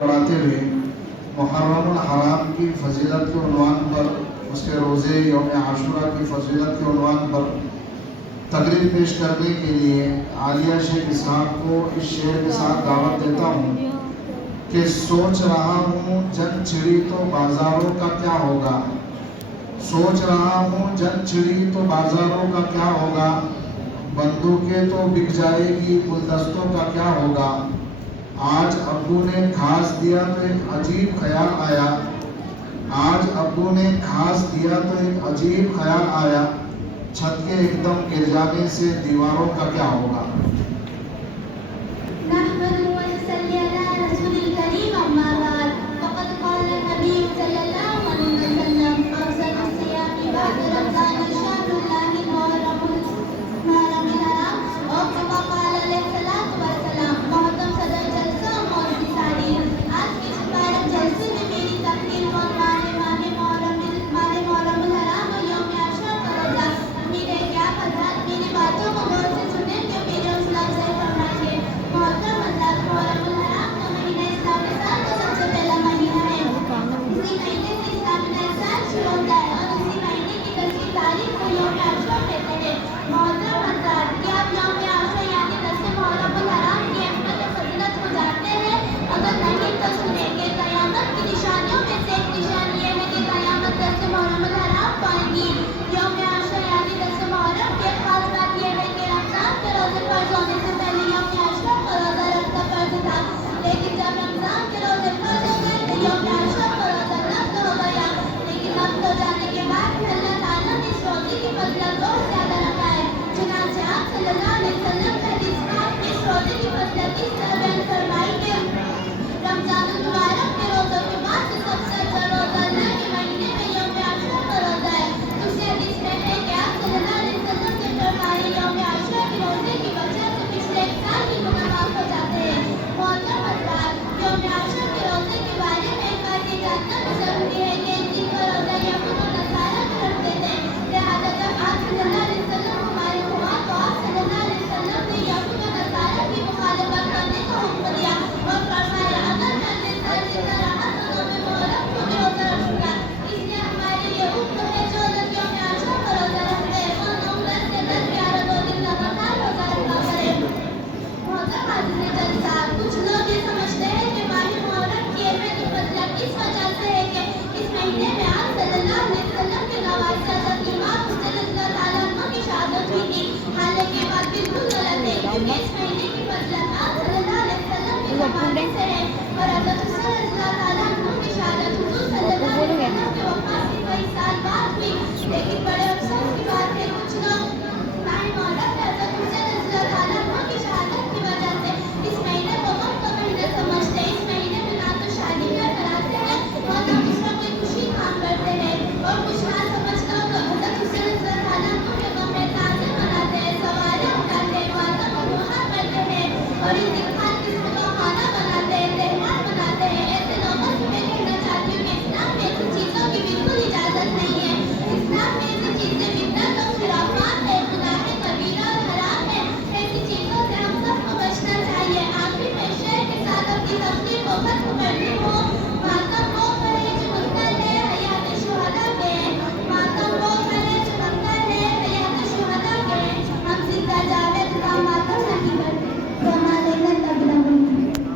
پڑھاتے ہوئے محرم الحرام کی فضیلت کے عنوان پر، اس کے روزے یوم عاشورہ کی فضیلت کے عنوان پر تقریر پیش کرنے کے لیے عالیہ شیخ اسحاق کو اس شعر کے ساتھ دعوت دیتا ہوں کہ سوچ رہا ہوں جنگ چھڑی تو بازاروں کا کیا ہوگا، سوچ رہا ہوں جنگ چھڑی تو بازاروں کا کیا ہوگا، بندوقیں تو بک جائے گی گلدستوں کا کیا ہوگا۔ آج ابو نے گھاس دیا تو ایک عجیب خیال آیا، آج ابو نے گھاس دیا تو ایک عجیب خیال آیا، چھت کے ایک دم گر جانے سے دیواروں کا کیا ہوگا۔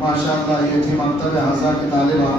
ماشاءاللہ یہ تھی مکتب ہزا کی طالبہ